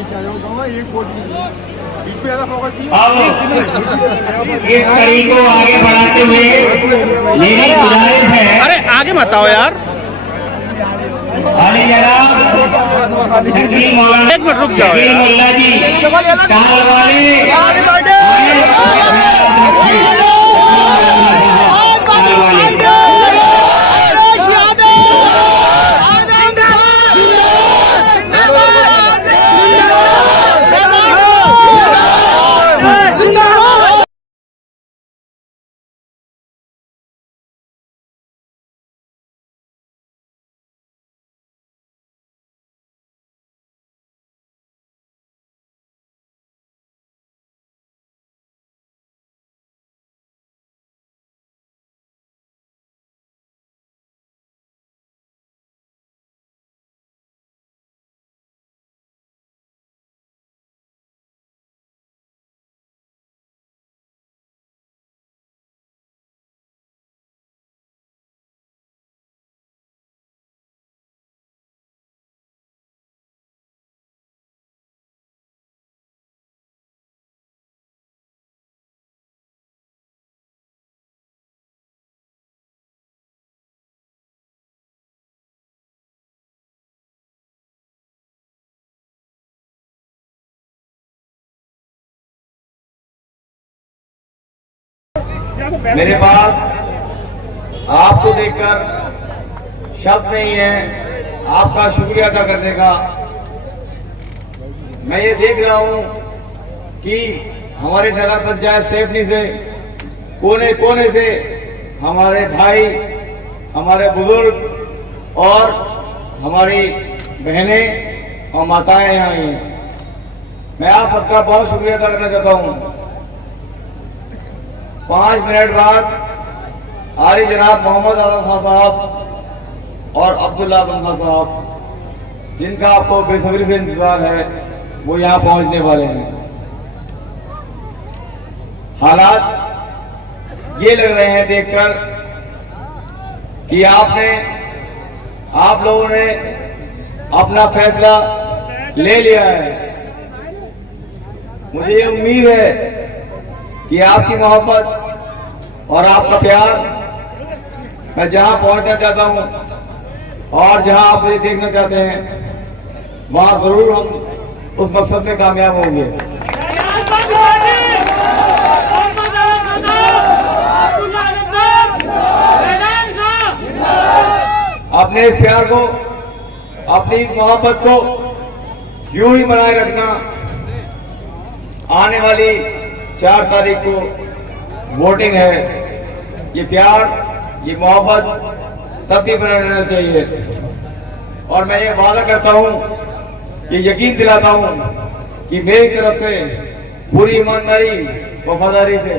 इस कड़ी को आगे बढ़ाते हुए मेरी गुजारिश है, अरे आगे मत आओ यार, वाले जनाब शकील मौलाना, एक मिनट रुक जाओ शकील मुल्ला जी टाल वाले मेरे पास आपको देखकर शब्द नहीं है आपका शुक्रिया अदा करने का। मैं ये देख रहा हूं कि हमारे नगर पंचायत सेवनी से कोने कोने से हमारे भाई, हमारे बुजुर्ग और हमारी बहनें और माताएं यहाँ आई हैं। मैं आप सबका बहुत शुक्रिया अदा करना चाहता हूँ। 5 मिनट बाद आली जनाब मोहम्मद आलम खान साहब और अब्दुल्ला आलम खान साहब, जिनका आपको बेसब्री से इंतजार है, वो यहाँ पहुंचने वाले हैं। हालात ये लग रहे हैं देखकर कि आप लोगों ने अपना फैसला ले लिया है। मुझे ये उम्मीद है कि आपकी मोहब्बत और आपका प्यार मैं जहां पहुंचना चाहता हूं और जहां आप मुझे देखना चाहते हैं, वहां जरूर हम उस मकसद में कामयाब होंगे। अपने इस प्यार को, अपनी इस मोहब्बत को यूं ही बनाए रखना। आने वाली 4 तारीख को वोटिंग है। ये प्यार, ये मोहब्बत तब भी बना रहना चाहिए। और मैं ये वादा करता हूं, ये यकीन दिलाता हूं कि मेरी तरफ से पूरी ईमानदारी, वफादारी से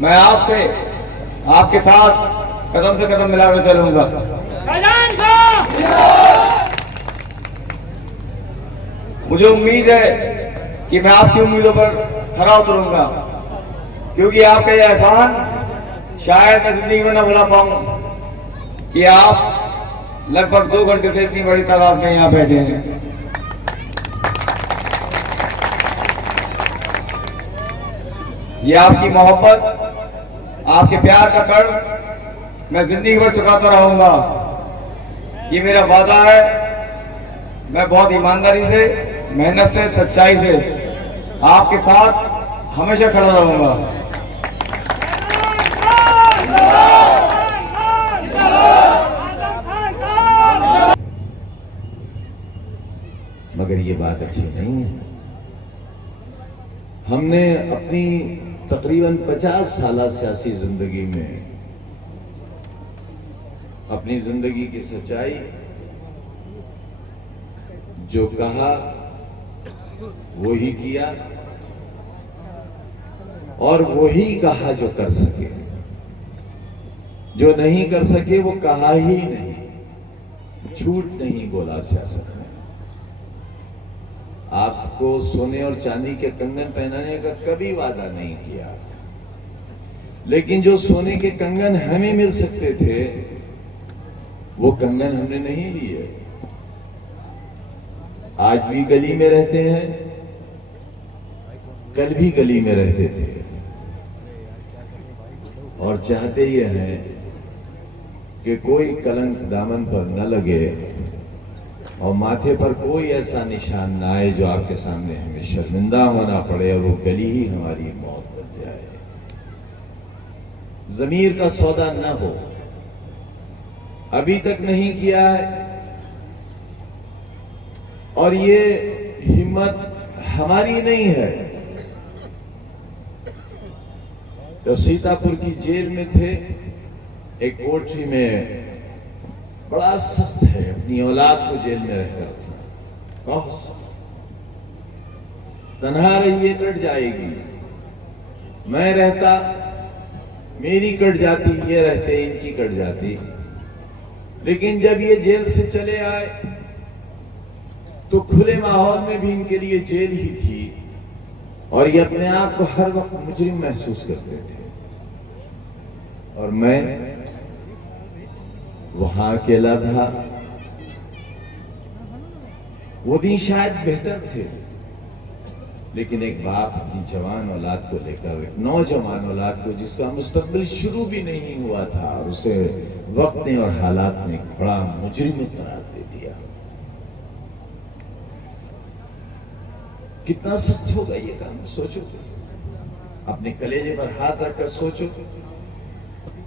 मैं आपसे, आपके साथ कदम से कदम मिलाकर चलूंगा। मुझे उम्मीद है कि मैं आपकी उम्मीदों पर खरा उतरूंगा, क्योंकि आपका यह एहसान शायद मैं जिंदगी में न भुला पाऊं कि आप लगभग 2 घंटे से इतनी बड़ी तादाद में यहाँ बैठे हैं। ये आपकी मोहब्बत, आपके प्यार का कर्ज मैं जिंदगी भर चुकाता रहूंगा। ये मेरा वादा है। मैं बहुत ईमानदारी से, मेहनत से, सच्चाई से आपके साथ हमेशा खड़ा रहूंगा। मगर ये बात अच्छी नहीं है। हमने अपनी तकरीबन 50 साल सियासी जिंदगी में अपनी जिंदगी की सच्चाई, जो कहा वो ही किया और वही कहा जो कर सके। जो नहीं कर सके वो कहा ही नहीं, झूठ नहीं बोला सियासत में। आपको सोने और चांदी के कंगन पहनाने का कभी वादा नहीं किया, लेकिन जो सोने के कंगन हमें मिल सकते थे वो कंगन हमने नहीं लिए। आज भी गली में रहते हैं, कल भी गली में रहते थे और चाहते ये हैं कि कोई कलंक दामन पर न लगे और माथे पर कोई ऐसा निशान ना आए जो आपके सामने हमें शर्मिंदा होना पड़े और वो गली ही हमारी मौत बन जाए। ज़मीर का सौदा न हो, अभी तक नहीं किया है और ये हिम्मत हमारी नहीं है। जब सीतापुर की जेल में थे, एक कोठरी में बड़ा सख्त है अपनी औलाद को जेल में रहकर रखना, बहुत सख्त। तन्हा रहिए कट जाएगी, मैं रहता मेरी कट जाती, ये रहते इनकी कट जाती। लेकिन जब ये जेल से चले आए तो खुले माहौल में भी इनके लिए जेल ही थी और ये अपने आप को हर वक्त मुजरिम महसूस करते थे। और मैं वहां अकेला था। वो दिन शायद बेहतर थे, लेकिन एक बाप अपनी जवान औलाद को लेकर, एक नौजवान औलाद को जिसका मुस्तकबिल शुरू भी नहीं हुआ था, और उसे वक्त ने और हालात ने बड़ा मुजरिम करार दे दिया। कितना सख्त होगा ये काम, सोचो। अपने कलेजे पर हाथ रखकर सोचो।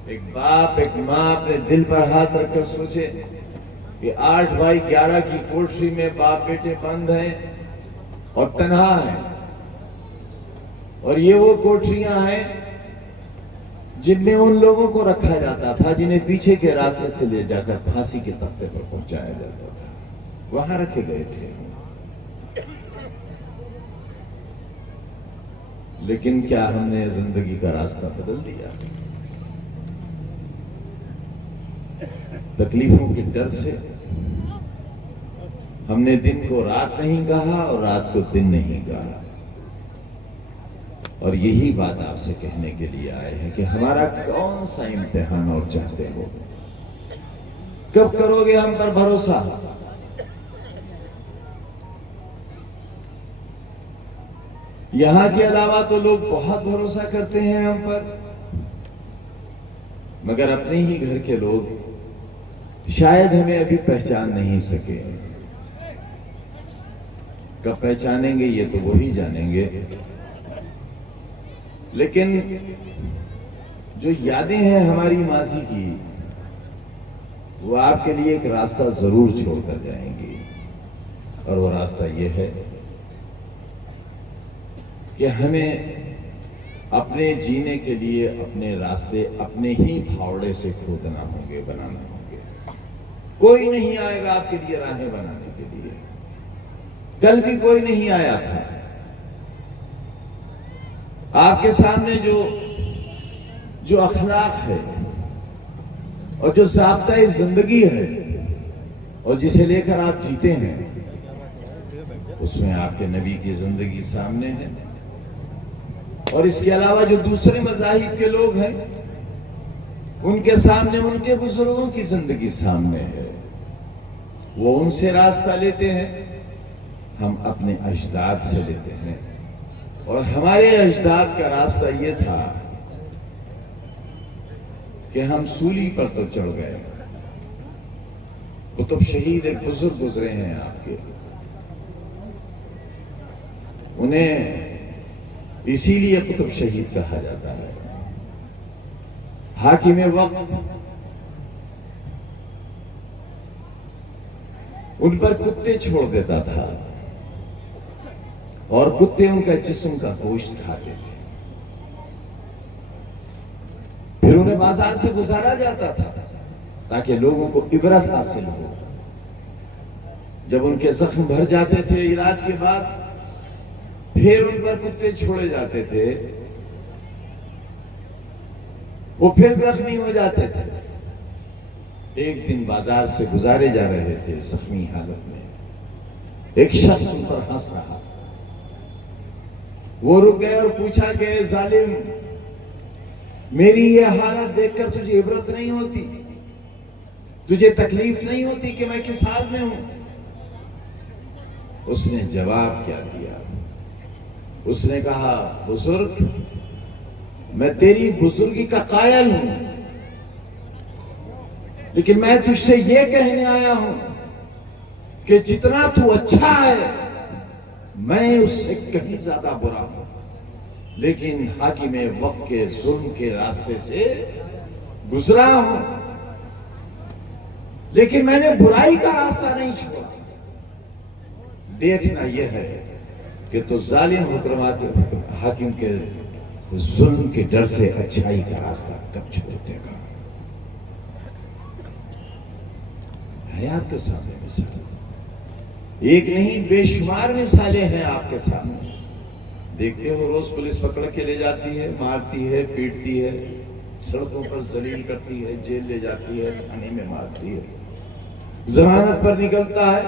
एक बाप, एक माँ अपने दिल पर हाथ रखकर सोचे कि 8x11 की कोठरी में बाप बेटे बंद हैं और तन्हा हैं, और ये वो कोठरियां हैं जिनमें उन लोगों को रखा जाता था जिन्हें पीछे के रास्ते से ले जाकर फांसी के तख्ते पर पहुंचाया जाता था। वहां रखे गए थे। लेकिन क्या हमने जिंदगी का रास्ता बदल दिया? तकलीफों के डर से हमने दिन को रात नहीं कहा और रात को दिन नहीं कहा। और यही बात आपसे कहने के लिए आए हैं कि हमारा कौन सा इम्तिहान और चाहते हो? कब करोगे हम पर भरोसा? यहां के अलावा तो लोग बहुत भरोसा करते हैं हम पर, मगर अपने ही घर के लोग शायद हमें अभी पहचान नहीं सके। कब पहचानेंगे ये तो वो ही जानेंगे। लेकिन जो यादें हैं हमारी माजी की, वो आपके लिए एक रास्ता जरूर छोड़कर जाएंगी। और वो रास्ता ये है कि हमें अपने जीने के लिए अपने रास्ते अपने ही फावड़े से खोदना होंगे, बनाना होंगे। कोई नहीं आएगा आपके लिए राहें बनाने के लिए। कल भी कोई नहीं आया था। आपके सामने जो अखलाक है और जो ज़ाब्ता जिंदगी है और जिसे लेकर आप जीते हैं, उसमें आपके नबी की जिंदगी सामने है। और इसके अलावा जो दूसरे मज़ाहिब के लोग हैं, उनके सामने उनके बुजुर्गों की जिंदगी सामने है। वो उनसे रास्ता लेते हैं, हम अपने अजदाद से लेते हैं। और हमारे अजदाद का रास्ता ये था कि हम सूली पर तो चढ़ गए। कुतुब शहीद एक बुजुर्ग गुजरे हैं आपके, उन्हें इसीलिए कुतुब शहीद कहा जाता है। हाकिम वक्त उन पर कुत्ते छोड़ देता था और कुत्ते उनका जिस्म का गोश्त खाते थे। फिर उन्हें बाजार से गुजारा जाता था ताकि लोगों को इबरत हासिल हो। जब उनके जख्म भर जाते थे इलाज के बाद, फिर उन पर कुत्ते छोड़े जाते थे, वो फिर जख्मी हो जाते थे। एक दिन बाजार से गुजारे जा रहे थे जख्मी हालत में, एक शख्स उन पर हंस रहा। वो रुक गए और पूछा कि जालिम, मेरी ये हालत देखकर तुझे इबरत नहीं होती? तुझे तकलीफ नहीं होती कि मैं किस हाल में हूं? उसने जवाब क्या दिया? उसने कहा, बुजुर्ग, मैं तेरी बुजुर्गी का कायल हूं, लेकिन मैं तुझसे ये कहने आया हूं कि जितना तू अच्छा है मैं उससे कहीं ज्यादा बुरा हूं। लेकिन हाकिम वक्त के जुल्म के रास्ते से गुजरा हूं, लेकिन मैंने बुराई का रास्ता नहीं छोड़ा। देखना यह है कि तो जालिम हाकिम के जुल्म के डर से अच्छाई का रास्ता कब छोड़ देगा। है आपके सामने मिसाल, एक नहीं बेशुमार मिसालें हैं आपके सामने। देखते हो रोज पुलिस पकड़ के ले जाती है, मारती है, पीटती है, सड़कों पर जलील करती है, जेल ले जाती है, थाने में मारती है, जमानत पर निकलता है,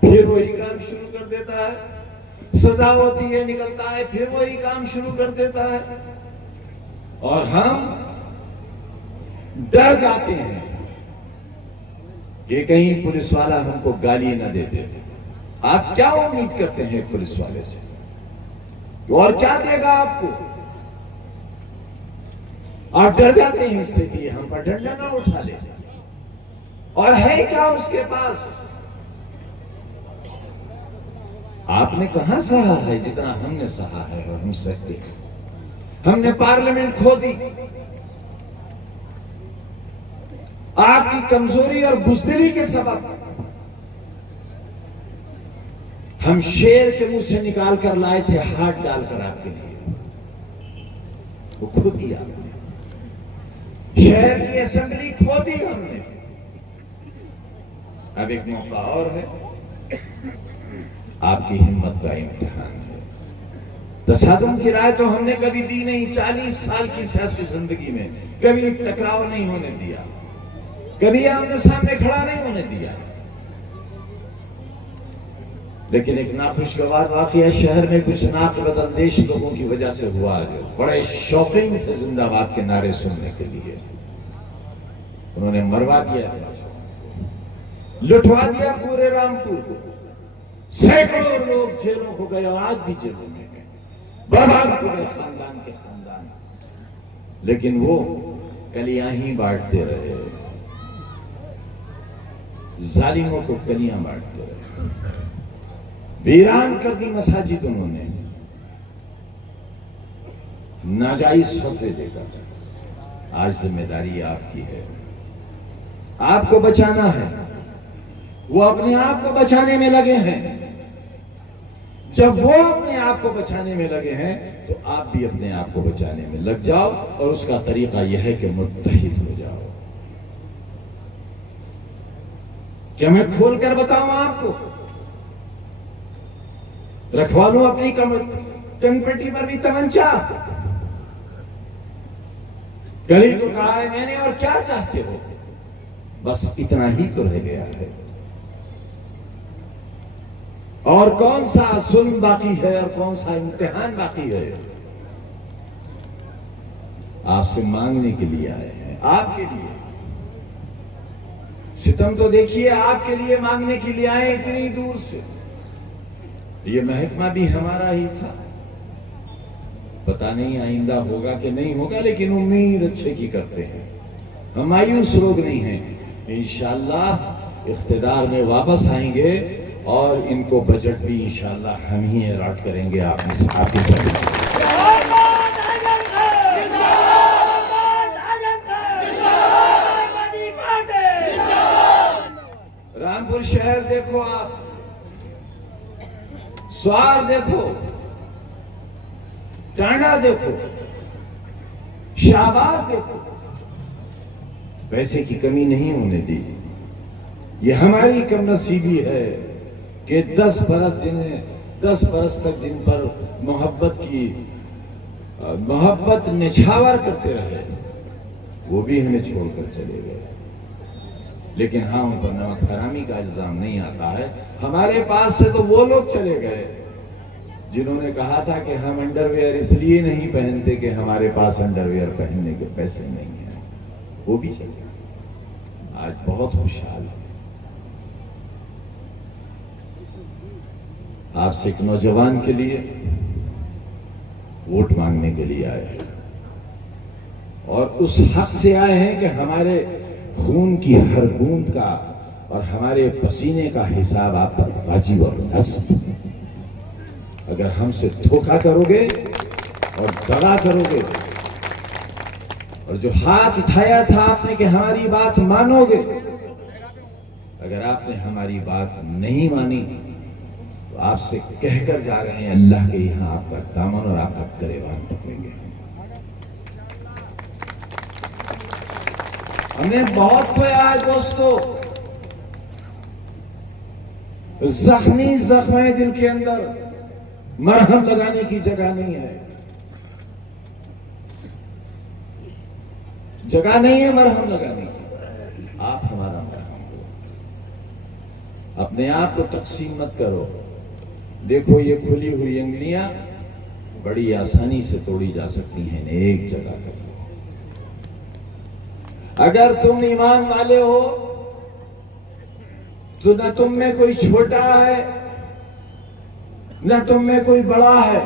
फिर वही काम शुरू कर देता है, सजा होती है, निकलता है, फिर वही काम शुरू कर देता है, और हम डर जाते हैं कि कहीं पुलिस वाला हमको गाली न दे दे। आप क्या उम्मीद करते हैं पुलिस वाले से? और क्या देगा आपको? आप डर जाते हैं इससे कि हम पर डंडा ना उठा ले। और है क्या उसके पास? आपने कहां सहा है जितना हमने सहा है, और हम सहते हैं। हमने पार्लियामेंट खो दी, आपकी कमजोरी और बुज़दिली के सबब। हम शेर के मुंह से निकाल कर लाए थे हाथ डालकर आपके लिए, वो खो दी आपने। शहर की असेंबली खो दी हमने। अब एक मौका और है, आपकी हिम्मत का इम्तिहान है। तसादुम की राय तो हमने कभी दी नहीं। 40 साल की सियासी जिंदगी में कभी टकराव नहीं होने दिया, कभी आमने सामने खड़ा नहीं होने दिया। लेकिन एक नाखुशगवार वाकया शहर में कुछ नाकबदअंदेश लोगों की वजह से हुआ, जो बड़े शौकीन थे जिंदाबाद के नारे सुनने के लिए। उन्होंने मरवा दिया, लुटवा दिया पूरे रामपुर को। सैकड़ों लोग जेलों को गए और आज भी जेलों में गए, बर्बाद पूरे खानदान के खानदान। लेकिन वो कलियां ही बांटते रहे, जालिमों को कलियां बांटते रहे। वीरान कर दी मसाजिद उन्होंने, नाजायज फतवे देकर। आज जिम्मेदारी आपकी है, आपको बचाना है। वो अपने आप को बचाने में लगे हैं। जब वो अपने आप को बचाने में लगे हैं तो आप भी अपने आप को बचाने में लग जाओ, और उसका तरीका यह है कि मुत्तहिद हो जाओ। क्या मैं खोल कर बताऊं आपको? रखवा लूं अपनी कनपट्टी पर भी तमंचा? गली को कहा है मैंने, और क्या चाहते हो? बस इतना ही तो रह गया है। और कौन सा जुल्म बाकी है और कौन सा इम्तिहान बाकी है? आपसे मांगने के लिए आए हैं, आपके लिए। सितम तो देखिए, आपके लिए मांगने के लिए आए इतनी दूर से। ये महकमा भी हमारा ही था, पता नहीं आइंदा होगा कि नहीं होगा, लेकिन उम्मीद अच्छे की करते हैं। हम मायूस लोग नहीं हैं। इंशाअल्लाह इख्तिदार में वापस आएंगे और इनको बजट भी इंशाअल्लाह हम ही अलॉट करेंगे आपके साथ। रामपुर शहर देखो आप, स्वार देखो, टांडा देखो, शाहबाद देखो, पैसे की कमी नहीं होने दी। ये हमारी कमनसीबी है कि 10 बरस तक जिन पर मोहब्बत निछावर करते रहे, वो भी हमें छोड़कर चले गए। लेकिन हाँ, उन पर नमक हरामी का इल्जाम नहीं आता है। हमारे पास से तो वो लोग चले गए जिन्होंने कहा था कि हम अंडरवेयर इसलिए नहीं पहनते कि हमारे पास अंडरवेयर पहनने के पैसे नहीं है। वो भी चले गए। आज बहुत खुशहाल है। आपसे एक नौजवान के लिए वोट मांगने के लिए आए हैं और उस हक से आए हैं कि हमारे खून की हर बूंद का और हमारे पसीने का हिसाब आप पर वाजिब और लाज़िम। अगर हमसे धोखा करोगे और दगा करोगे और जो हाथ उठाया था आपने कि हमारी बात मानोगे, अगर आपने हमारी बात नहीं मानी तो आपसे कहकर जा रहे हैं अल्लाह के यहां आपका दामन और आपका गरेबान पकड़ेंगे। हमने बहुत खोया है दोस्तों, जख्म है दिल के अंदर, मरहम लगाने की जगह नहीं है, जगह नहीं है मरहम लगाने की। आप हमारा मरहम करो, अपने आप को तकसीम मत करो। देखो ये खुली हुई अंगलियां बड़ी आसानी से तोड़ी जा सकती हैं, एक जगह कर लो। अगर तुम ईमान वाले हो तो न तुम में कोई छोटा है, न तुम में कोई बड़ा है,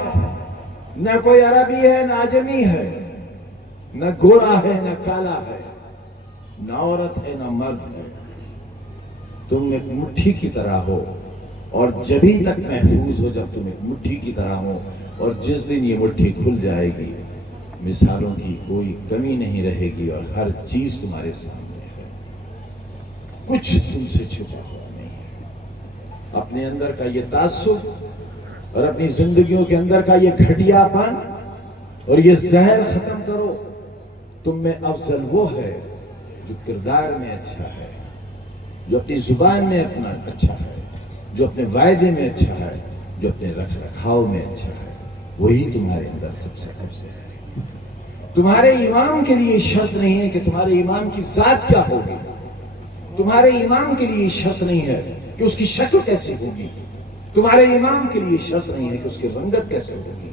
न कोई अरबी है, न आजमी है, न गोरा है, न काला है, न औरत है, न मर्द है। तुम एक मुट्ठी की तरह हो और जभी तक महफूज हो जब तुम एक मुट्ठी की तरह हो, और जिस दिन ये मुट्ठी खुल जाएगी मिसालों की कोई कमी नहीं रहेगी और हर चीज तुम्हारे सामने है, कुछ तुमसे छुपा हुआ नहीं है। अपने अंदर का ये तासुब और अपनी जिंदगियों के अंदर का ये घटियापन और ये जहर खत्म करो। तुम में अफजल वो है जो किरदार में अच्छा है, जो अपनी जुबान में अपना अच्छा है, जो अपने वायदे में अच्छा है, जो अपने रख रखाव में अच्छा है, वही तुम्हारे अंदर सबसे अफजल है। तुम्हारे इमाम के लिए शर्त नहीं है कि तुम्हारे इमाम की जात क्या होगी, तुम्हारे इमाम के लिए शर्त नहीं है कि उसकी शक्ल कैसी होगी, तुम्हारे इमाम के लिए शर्त नहीं है कि उसकी रंगत कैसे होगी,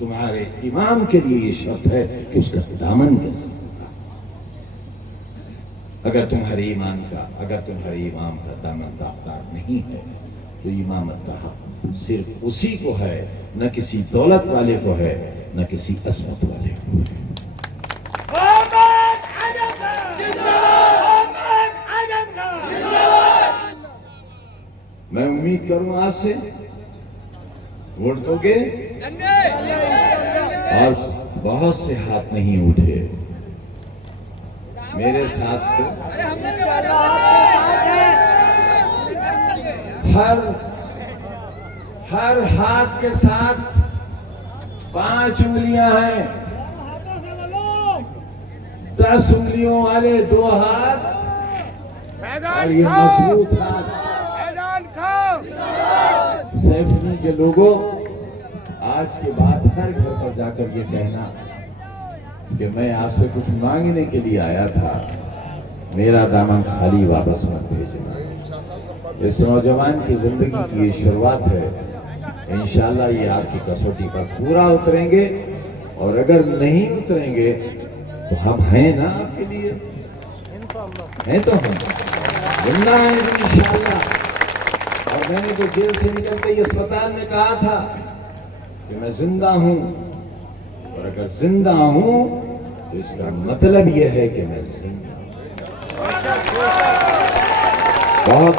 तुम्हारे इमाम के लिए ये शर्त है कि उसका दामन कैसे होगा। अगर तुम्हारे इमाम का दामन दागदार नहीं है तो इमामत का हक सिर्फ उसी को है, न किसी दौलत वाले को है, न किसी असमत वाले को है। मैं उम्मीद करूं आज से वोट दोगे और बहुत से हाथ नहीं उठे मेरे साथ तो हर हाथ के साथ 5 उंगलियां हैं, 10 उंगलियों वाले 2 हाथ और ये मजबूत हाथ। सैफनी के लोगों, आज के बाद हर घर पर जाकर ये कहना कि मैं आपसे कुछ मांगने के लिए आया था, मेरा दामन खाली वापस मत भेजना। इस नौजवान की जिंदगी की ये शुरुआत है, इंशाल्लाह ये आपकी कसौटी पर पूरा उतरेंगे, और अगर नहीं उतरेंगे तो हम हैं ना आपके लिए, हैं तो हम जिंदा हैं इंशाल्लाह। और मैंने तो जेल से निकलते ही अस्पताल में कहा था कि मैं जिंदा हूं, और अगर जिंदा हूं तो इसका मतलब यह है कि मैं जिंदा हूं। बहुत